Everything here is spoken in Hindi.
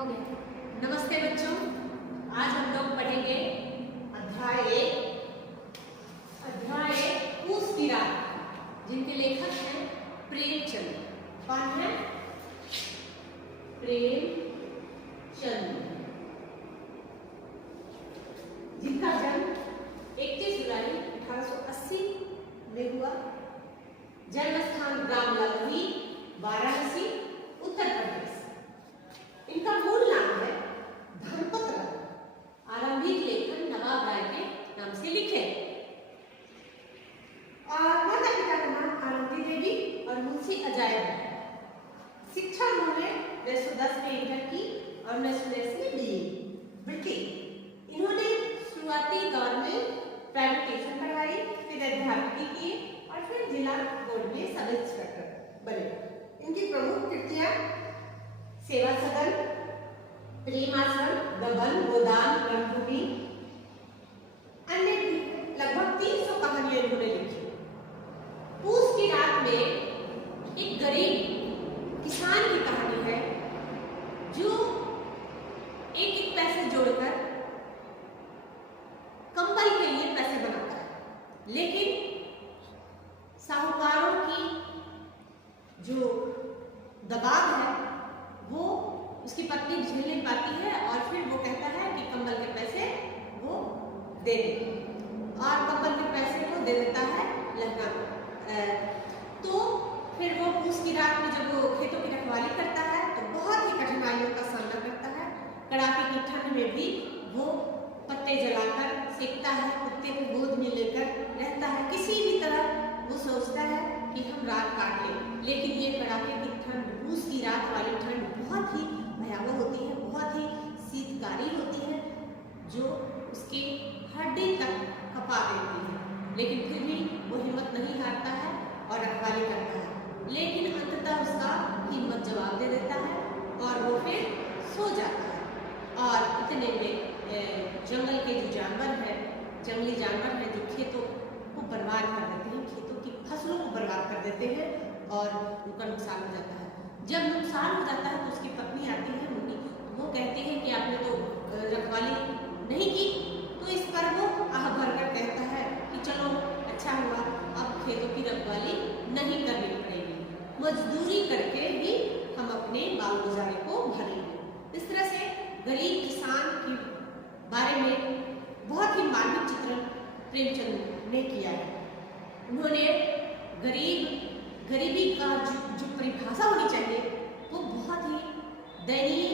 हो गया। नमस्ते बच्चों, आज हम लोग पढ़ेंगे अध्याय पूस की रात, जिनके लेखक हैं प्रेमचंद। कौन है? प्रेमचंद, जिनका जन्म 21 जुलाई 1880 में हुआ। जन्म स्थान ग्राम लखवी, वाराणसी, उत्तर प्रदेश। इनका मूल नाम है धनपत राय। आरंभिक लेखन नवाब राय के नाम से लिखे। और माता पिता का नाम आनंदी देवी और मुंशी अजय राय। शिक्षा उन्होंने 1910 में इंटर की और 1919 में BA। इन्होंने शुरुआती दौर में प्राइवेट ट्यूशन पढ़ाई, फिर अध्यापकी की और फिर जिला बोर्ड में सब इंस्पेक्टर बने। इनकी प्रमुख कृतियां सेवा सदन, प्रेम आश्रम, गबन, गोदान, रणभूमि, अन्य लगभग 300 कहानियां इन्होंने लिखी। पूस की रात में एक गरीब किसान की कहानी है जो एक एक पैसे जोड़कर कंबल के लिए पैसे बनाता है, लेकिन साहूकारों की जो दबाव है वो उसकी पत्नी झेल नहीं पाती है और फिर वो कहता है कि कंबल के पैसे वो दे दे, और कंबल के पैसे को दे देता है लहंगा। तो फिर वो पूस की रात में जब वो खेतों की रखवाली करता है तो बहुत ही कठिनाइयों का सामना करता है। कड़ाके की ठंड में भी वो पत्ते जलाकर सेकता है, कुत्ते को गोद में लेकर रहता है। किसी भी तरह वो सोचता है कि हम रात काट लें, लेकिन ये कड़ाके की ठंड, पूस की रात वाली ठंड बहुत ही भयावह होती है, बहुत ही शीतकारी होती है, जो उसकी हड्डी तक कपा देती है। लेकिन फिर भी वो हिम्मत नहीं हारता है और रखवाली करता है। लेकिन अंततः उसका हिम्मत जवाब दे देता है और वो फिर सो जाता है। और इतने में जंगल के जो जानवर हैं, जंगली जानवर हैं, जो खेतों को बर्बाद कर देते हैं, खेतों की फसलों को बर्बाद कर देते हैं और उनका नुकसान हो जाता है। जब नुकसान हो जाता है तो उसकी पत्नी आती है, वो कहती है कि आपने तो रखवाली नहीं की। तो इस पर वो आह भरकर कहता है कि चलो अच्छा हुआ, अब खेतों की रखवाली नहीं करनी पड़ेगी, मजदूरी करके ही हम अपने बाल गुजारे को भरेंगे। इस तरह से गरीब किसान के बारे में बहुत ही मार्मिक चित्रण प्रेमचंद ने किया है। उन्होंने गरीबी का जो परिभाषा होनी चाहिए वो बहुत ही दयनीय